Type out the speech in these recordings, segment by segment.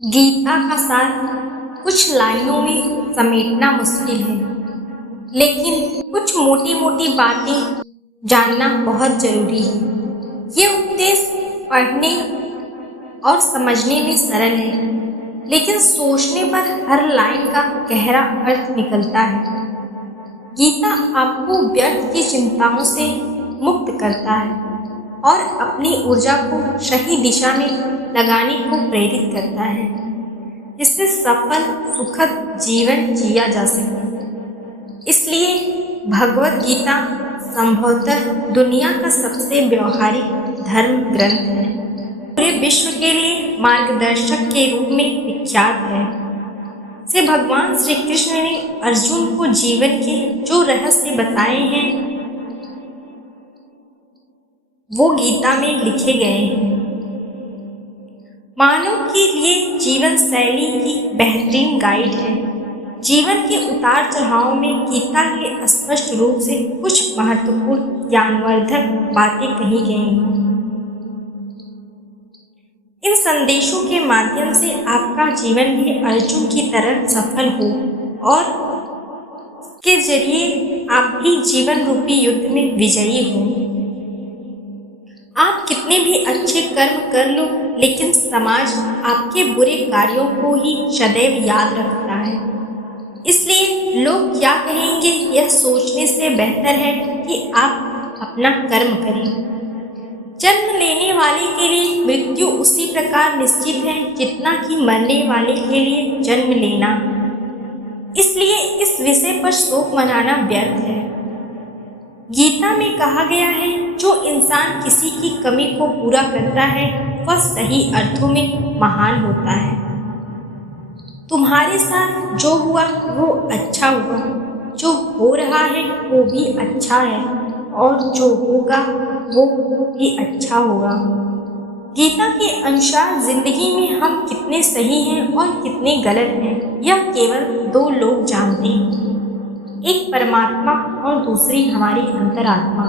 गीता का सार कुछ लाइनों में समेटना मुश्किल है, लेकिन कुछ मोटी मोटी बातें जानना बहुत जरूरी है। ये उपदेश पढ़ने और समझने में सरल है, लेकिन सोचने पर हर लाइन का गहरा अर्थ निकलता है। गीता आपको व्यर्थ की चिंताओं से मुक्त करता है और अपनी ऊर्जा को सही दिशा में लगाने को प्रेरित करता है, जिससे सफल सुखद जीवन जिया जा सके। इसलिए भगवत गीता संभवतः दुनिया का सबसे व्यवहारिक धर्म ग्रंथ है। पूरे विश्व के लिए मार्गदर्शक के रूप में विख्यात है। से भगवान श्री कृष्ण ने अर्जुन को जीवन के जो रहस्य बताए हैं वो गीता में लिखे गए हैं। मानव के लिए जीवन शैली की बेहतरीन गाइड है। जीवन के उतार चढ़ाव में गीता के स्पष्ट रूप से कुछ महत्वपूर्ण ज्ञानवर्धक बातें कही गई हैं। इन संदेशों के माध्यम से आपका जीवन भी अर्जुन की तरह सफल हो और इसके जरिए आप भी जीवन रूपी युद्ध में विजयी हो। आप कितने भी अच्छे कर्म कर लो, लेकिन समाज आपके बुरे कार्यों को ही सदैव याद रखता है। इसलिए लोग क्या कहेंगे यह सोचने से बेहतर है कि आप अपना कर्म करें। जन्म लेने वाले के लिए मृत्यु उसी प्रकार निश्चित है जितना कि मरने वाले के लिए जन्म लेना। इसलिए इस विषय पर शोक मनाना व्यर्थ है। गीता में कहा गया है, जो इंसान किसी की कमी को पूरा करता है वह सही अर्थों में महान होता है। तुम्हारे साथ जो हुआ वो अच्छा हुआ, जो हो रहा है वो भी अच्छा है और जो होगा वो भी अच्छा होगा। गीता के अनुसार जिंदगी में हम कितने सही हैं और कितने गलत हैं यह केवल दो लोग जानते हैं, एक परमात्मा और दूसरी हमारी अंतरात्मा।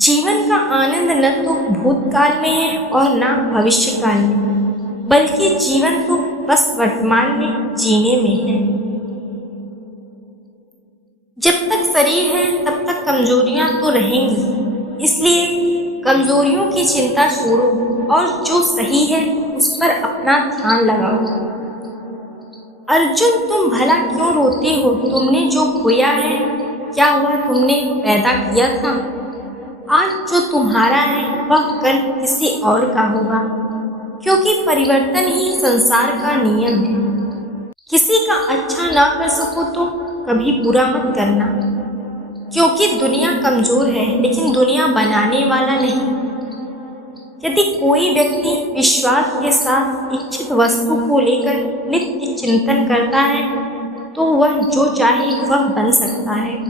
जीवन का आनंद न तो भूतकाल में है और न भविष्यकाल में, बल्कि जीवन तो बस वर्तमान में जीने में है। जब तक शरीर है तब तक कमजोरियां तो रहेंगी, इसलिए कमजोरियों की चिंता छोड़ो और जो सही है उस पर अपना ध्यान लगाओ। अर्जुन, तुम भला क्यों रोते हो? तुमने जो खोया है क्या हुआ तुमने पैदा किया था? आज जो तुम्हारा है वह कल किसी और का होगा, क्योंकि परिवर्तन ही संसार का नियम है। किसी का अच्छा ना कर सको तो कभी बुरा मत करना, क्योंकि दुनिया कमजोर है लेकिन दुनिया बनाने वाला नहीं। यदि कोई व्यक्ति विश्वास के साथ इच्छित वस्तु को लेकर नित्य चिंतन करता है तो वह जो चाहे वह बन सकता है।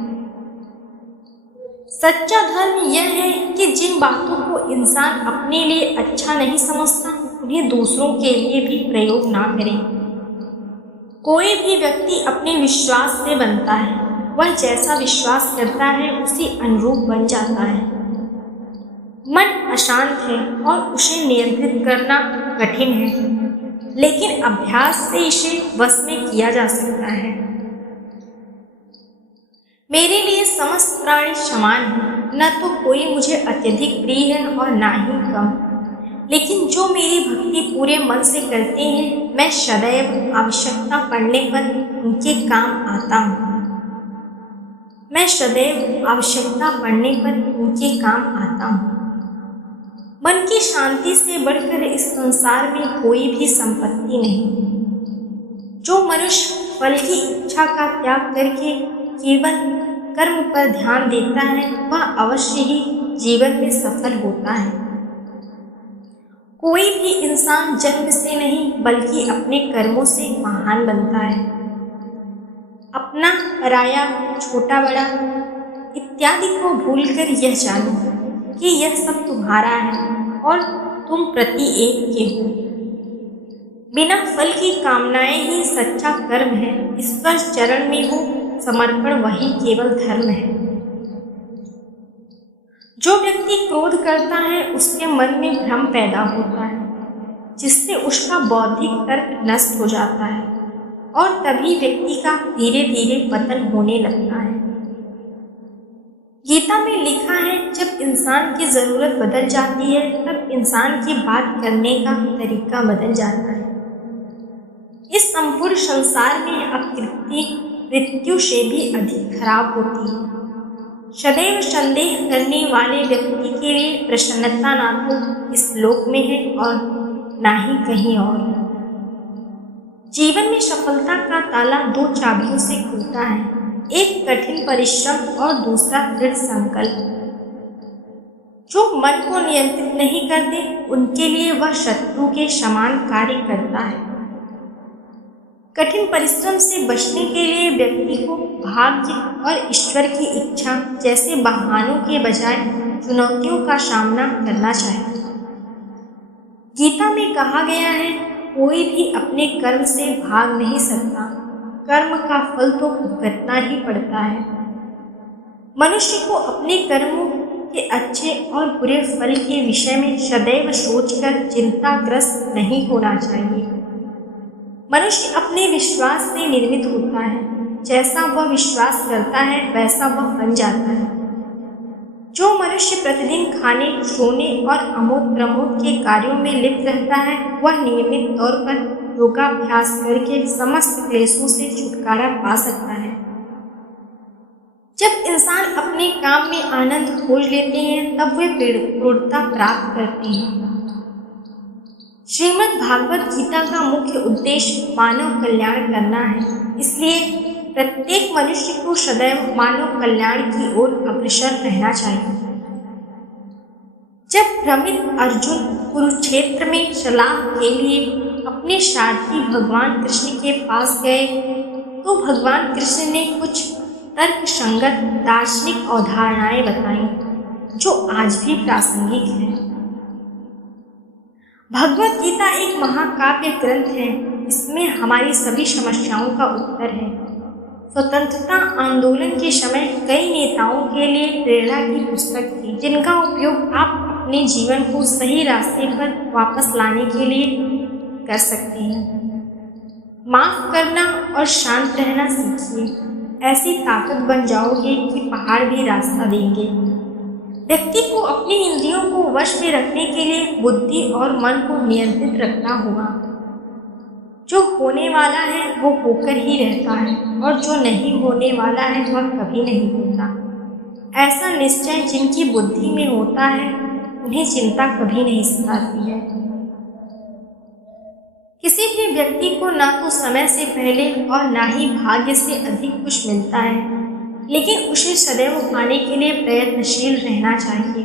सच्चा धर्म यह है कि जिन बातों को इंसान अपने लिए अच्छा नहीं समझता उन्हें दूसरों के लिए भी प्रयोग ना करें। कोई भी व्यक्ति अपने विश्वास से बनता है, वह जैसा विश्वास करता है उसी अनुरूप बन जाता है। मन अशांत है और उसे नियंत्रित करना कठिन है, लेकिन अभ्यास से इसे वश में किया जा सकता है। मेरे लिए समस्त प्राणी समान हैं, न तो कोई मुझे अत्यधिक प्रिय है और न ही कम, लेकिन जो मेरी भक्ति पूरे मन से करते हैं मैं सदैव आवश्यकता पड़ने पर उनके काम आता हूँ। मैं सदैव आवश्यकता पड़ने पर उनके काम आता हूँ। मन की शांति से बढ़कर इस संसार में कोई भी संपत्ति नहीं। जो मनुष्य फल की इच्छा का त्याग करके केवल कर्म पर ध्यान देता है वह अवश्य ही जीवन में सफल होता है। कोई भी इंसान जन्म से नहीं बल्कि अपने कर्मों से महान बनता है। अपना पराया, छोटा बड़ा इत्यादि को भूलकर यह जानो कि यह सब तुम्हारा है और तुम प्रति एक के हो। बिना फल की कामनाएं ही सच्चा कर्म है। ईश्वर चरण में हो समर्पण वही केवल धर्म है। जो व्यक्ति क्रोध करता है उसके मन में भ्रम पैदा होता है। जिससे उसका बौद्धिक तर्क नष्ट हो जाता है और तभी व्यक्ति का धीरे धीरे पतन होने लगता है। गीता में लिखा है, जब इंसान की ज़रूरत बदल जाती है तब इंसान की बात करने का तरीका बदल जाता है। इस संपूर्ण संसार में आकृति मृत्यु से भी अधिक खराब होती है। सदैव संदेह करने वाले व्यक्ति के लिए प्रसन्नता ना तो इस लोक में है और ना ही कहीं और। जीवन में सफलता का ताला दो चाबियों से खुलता है, एक कठिन परिश्रम और दूसरा दृढ़ संकल्प। जो मन को नियंत्रित नहीं करते उनके लिए वह शत्रु के समान कार्य करता है। कठिन परिश्रम से बचने के लिए व्यक्ति को भाग्य और ईश्वर की इच्छा जैसे बहानों के बजाय चुनौतियों का सामना करना चाहिए। गीता में कहा गया है, कोई भी अपने कर्म से भाग नहीं सकता, कर्म का फल तो भुगतना ही पड़ता है। मनुष्य को अपने कर्मों के अच्छे और बुरे फल के विषय में सदैव सोचकर चिंताग्रस्त नहीं होना चाहिए। मनुष्य अपने विश्वास से निर्मित होता है, जैसा वह विश्वास करता है वैसा वह बन जाता है। जो मनुष्य प्रतिदिन खाने, सोने और अमोद प्रमोद के कार्यों में लिप्त रहता है वह नियमित तौर पर योगाभ्यास करके समस्त क्लेशों से छुटकारा पा सकता है। जब इंसान अपने काम में आनंद खोज लेते हैं तब वे पूर्णता प्राप्त करते हैं। श्रीमद् भागवत गीता का मुख्य उद्देश्य मानव कल्याण करना है, इसलिए प्रत्येक मनुष्य को सदैव मानव कल्याण की ओर अग्रसर रहना चाहिए। जब भ्रमित अर्जुन कुरुक्षेत्र में सलाह के लिए अपने सारथी भगवान कृष्ण के पास गए तो भगवान कृष्ण ने कुछ तर्क संगत दार्शनिक अवधारणाएं बताई जो आज भी प्रासंगिक हैं। भगवत गीता एक महाकाव्य ग्रंथ है, इसमें हमारी सभी समस्याओं का उत्तर है। स्वतंत्रता आंदोलन के समय कई नेताओं के लिए प्रेरणा की पुस्तक थी, जिनका उपयोग आप अपने जीवन को सही रास्ते पर वापस लाने के लिए कर सकते हैं। माफ करना और शांत रहना सीखिए, ऐसी ताकत बन जाओगे कि पहाड़ भी रास्ता देंगे। व्यक्ति को अपनी इंद्रियों को वश में रखने के लिए बुद्धि और मन को नियंत्रित रखना होगा। जो होने वाला है वो होकर ही रहता है और जो नहीं होने वाला है वह कभी नहीं होता। ऐसा निश्चय जिनकी बुद्धि में होता है उन्हें चिंता कभी नहीं सताती है। किसी भी व्यक्ति को ना तो समय से पहले और ना ही भाग्य से अधिक कुछ मिलता है, लेकिन उसे सदैव पाने के लिए प्रयत्नशील रहना चाहिए।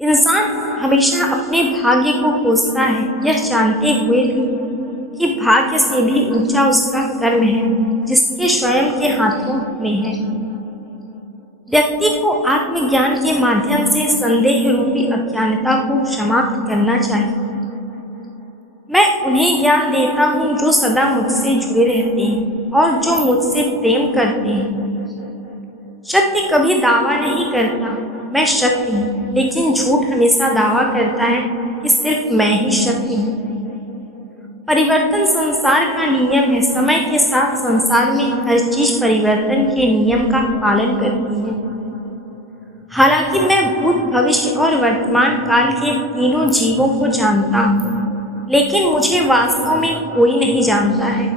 इंसान हमेशा अपने भाग्य को कोसता है, यह जानते हुए भी कि भाग्य से भी ऊंचा उसका कर्म है जिसके स्वयं के हाथों में है। व्यक्ति को आत्मज्ञान के माध्यम से संदेह रूपी अज्ञानता को समाप्त करना चाहिए। मैं उन्हें ज्ञान देता हूँ जो सदा मुझसे जुड़े रहते हैं और जो मुझसे प्रेम करते हैं। सत्य कभी दावा नहीं करता मैं सत्य हूँ, लेकिन झूठ हमेशा दावा करता है कि सिर्फ मैं ही सत्य हूँ। परिवर्तन संसार का नियम है, समय के साथ संसार में हर चीज परिवर्तन के नियम का पालन करती है। हालांकि मैं भूत, भविष्य और वर्तमान काल के तीनों जीवों को जानता हूँ, लेकिन मुझे वास्तव में कोई नहीं जानता है।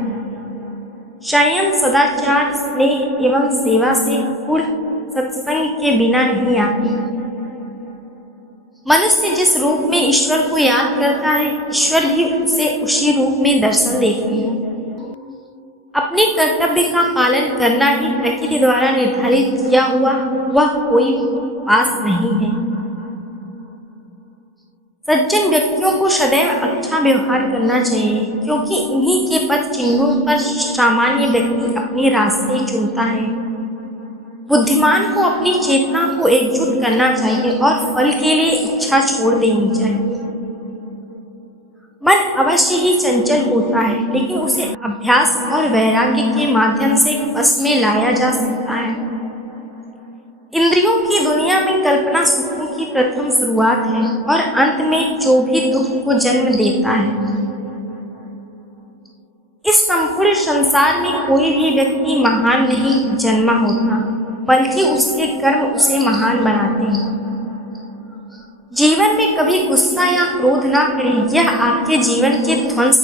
संयम, सदाचार, स्नेह एवं सेवा से पूर्ण सत्संग के बिना नहीं आती। मनुष्य जिस रूप में ईश्वर को याद करता है, ईश्वर भी उसे उसी रूप में दर्शन देते हैं। अपने कर्तव्य का पालन करना ही प्रकृति द्वारा निर्धारित किया हुआ वह कोई पास नहीं है। सज्जन व्यक्तियों को सदैव अच्छा व्यवहार करना चाहिए, क्योंकि इन्हीं के पथ चिन्हों पर सामान्य व्यक्ति अपने रास्ते चुनता है। बुद्धिमान को अपनी चेतना को एकजुट करना चाहिए और फल के लिए इच्छा छोड़ देनी चाहिए। मन अवश्य ही चंचल होता है, लेकिन उसे अभ्यास और वैराग्य के माध्यम से वश में लाया जा सकता है। इंद्रियों की दुनिया में कल्पना सुखों की प्रथम शुरुआत है और अंत में जो भी दुख को जन्म देता है। इस संपूर्ण संसार में कोई भी व्यक्ति महान नहीं जन्मा होता, बल्कि उसके कर्म उसे महान बनाते हैं। जीवन में कभी गुस्सा या क्रोध ना करें, यह आपके जीवन के ध्वंस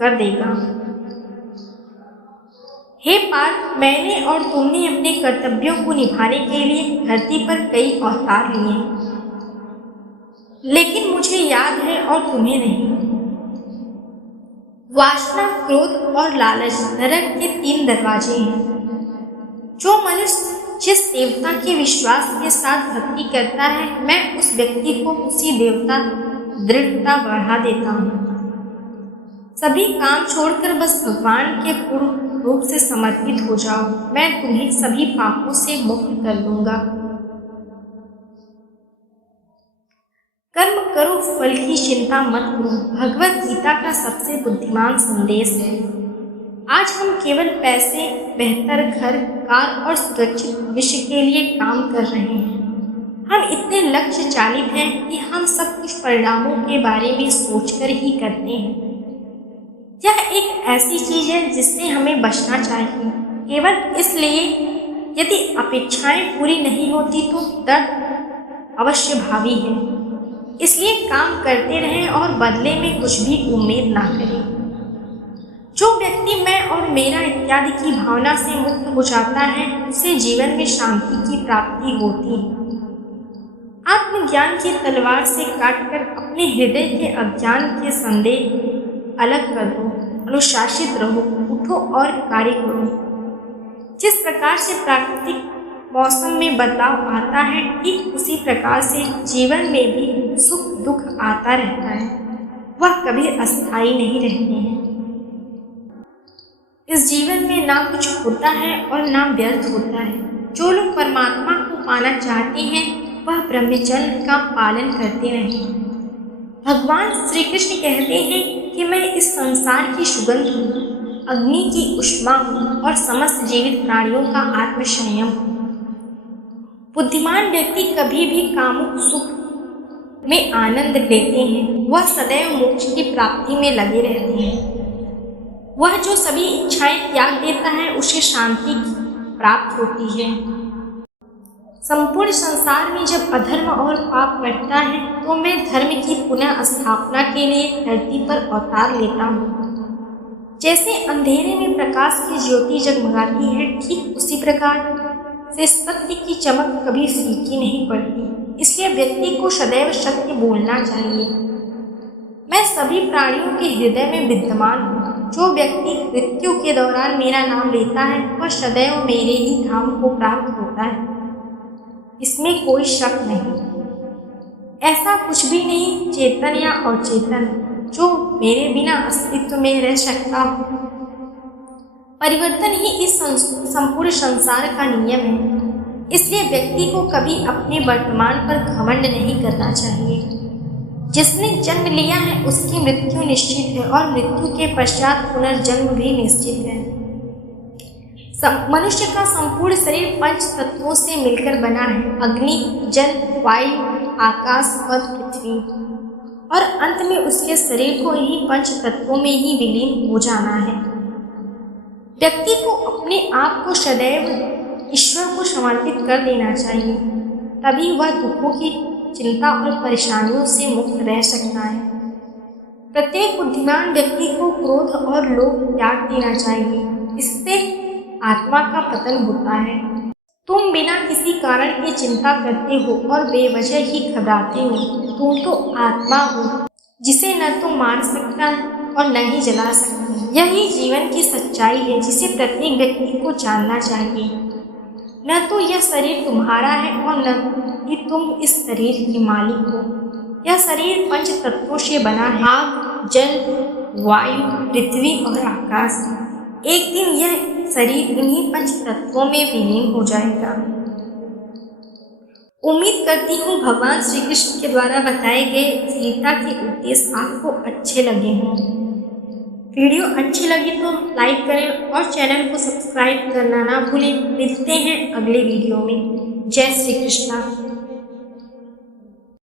कर देगा। हे पार्थ, मैंने और तुमने अपने कर्तव्यों को निभाने के लिए धरती पर कई अवतार लिए, लेकिन मुझे याद है और तुम्हें नहीं। वासना, क्रोध और लालच नरक के 3 दरवाजे हैं। जो मनुष्य जिस देवता के विश्वास के साथ भक्ति करता है, मैं उस व्यक्ति को उसी देवता दृढ़ता बढ़ा देता हूँ। सभी काम छोड़कर बस भगवान के पूर्ण रूप से समर्पित हो जाओ, मैं तुम्हें सभी पापों से मुक्त कर दूंगा। कर्म करो, फल की चिंता मत करो, भगवत गीता का सबसे बुद्धिमान संदेश है। आज हम केवल पैसे, बेहतर घर, कार और सुरक्षित भविष्य के लिए काम कर रहे हैं। हम इतने लक्ष्य चालित हैं कि हम सब कुछ परिणामों के बारे में सोचकर ही करते हैं। यह एक ऐसी चीज है जिससे हमें बचना चाहिए, केवल इसलिए यदि अपेक्षाएं पूरी नहीं होती तो दर्द अवश्य भावी है। इसलिए काम करते रहें और बदले में कुछ भी उम्मीद ना करें। जो व्यक्ति मैं और मेरा इत्यादि की भावना से मुक्त हो जाता है, उसे जीवन में शांति की प्राप्ति होती है। आत्मज्ञान की तलवार से काटकर अपने हृदय के अज्ञान के संदेह अलग कर दो। अनुशासित रहो, उठो और कार्य करो। जिस प्रकार से प्राकृतिक मौसम में बदलाव आता है, ठीक उसी प्रकार से जीवन में भी सुख दुख आता रहता है। वह कभी अस्थायी नहीं रहते हैं। इस जीवन में ना कुछ होता है और ना व्यर्थ होता है। जो लोग परमात्मा को पाना चाहते हैं, वह ब्रह्मचर्य का पालन करते रहें। भगवान श्री कृष्ण कहते हैं कि मैं इस संसार की सुगंध हूँ, अग्नि की उष्मा हूँ और समस्त जीवित प्राणियों का आत्मसंयम हूँ। बुद्धिमान व्यक्ति कभी भी कामुक सुख में आनंद लेते हैं। वह सदैव मोक्ष की प्राप्ति में लगे रहते हैं। वह जो सभी इच्छाएं त्याग देता है, उसे शांति प्राप्त होती है। संपूर्ण संसार में जब अधर्म और पाप बढ़ता है, तो मैं धर्म की पुनः स्थापना के लिए धरती पर अवतार लेता हूँ। जैसे अंधेरे में प्रकाश की ज्योति जगमगाती है, ठीक उसी प्रकार से सत्य की चमक कभी फीकी नहीं पड़ती। इसलिए व्यक्ति को सदैव सत्य बोलना चाहिए। मैं सभी प्राणियों के हृदय में विद्यमान हूँ। जो व्यक्ति मृत्यु के दौरान मेरा नाम लेता है, वह सदैव मेरे ही धाम को प्राप्त होता है, इसमें कोई शक नहीं। ऐसा कुछ भी नहीं, चेतन या अचेतन, जो मेरे बिना अस्तित्व में रह सकता हो। परिवर्तन ही इस संपूर्ण संसार का नियम है। इसलिए व्यक्ति को कभी अपने वर्तमान पर घमंड नहीं करना चाहिए। जिसने जन्म लिया है, उसकी मृत्यु निश्चित है और मृत्यु के पश्चात पुनर्जन्म भी निश्चित है। मनुष्य का संपूर्ण शरीर 5 तत्वों से मिलकर बना है, अग्नि, जल, वायु, आकाश और पृथ्वी, और अंत में उसके शरीर को इन्हीं 5 तत्वों में ही विलीन हो जाना है। व्यक्ति को अपने आप को सदैव ईश्वर को समर्पित कर देना चाहिए, तभी वह दुखों की चिंता और परेशानियों से मुक्त रह सकता है। प्रत्येक बुद्धिमान व्यक्ति को क्रोध और लोभ त्याग देना चाहिए, इससे आत्मा का पतन होता है। तुम बिना किसी कारण की चिंता करते हो और बेवजह ही घबराते हो। तुम तो आत्मा हो, जिसे न तो मार सकता और न ही जला सकता। यही जीवन की सच्चाई है, जिसे प्रत्येक व्यक्ति को जानना चाहिए। न तो यह शरीर तुम्हारा है और न कि तुम इस शरीर के मालिक हो। यह शरीर 5 तत्वों से बना है, आग, जल, वायु, पृथ्वी और आकाश। एक दिन यह शरीर इन्हीं 5 तत्वों में विलीन हो जाएगा। उम्मीद करती हूँ भगवान श्री कृष्ण के द्वारा बताए गए गीता के उपदेश आपको अच्छे लगे हों। वीडियो अच्छी लगी तो लाइक करें और चैनल को सब्सक्राइब करना ना भूलें। मिलते हैं अगले वीडियो में। जय श्री कृष्ण।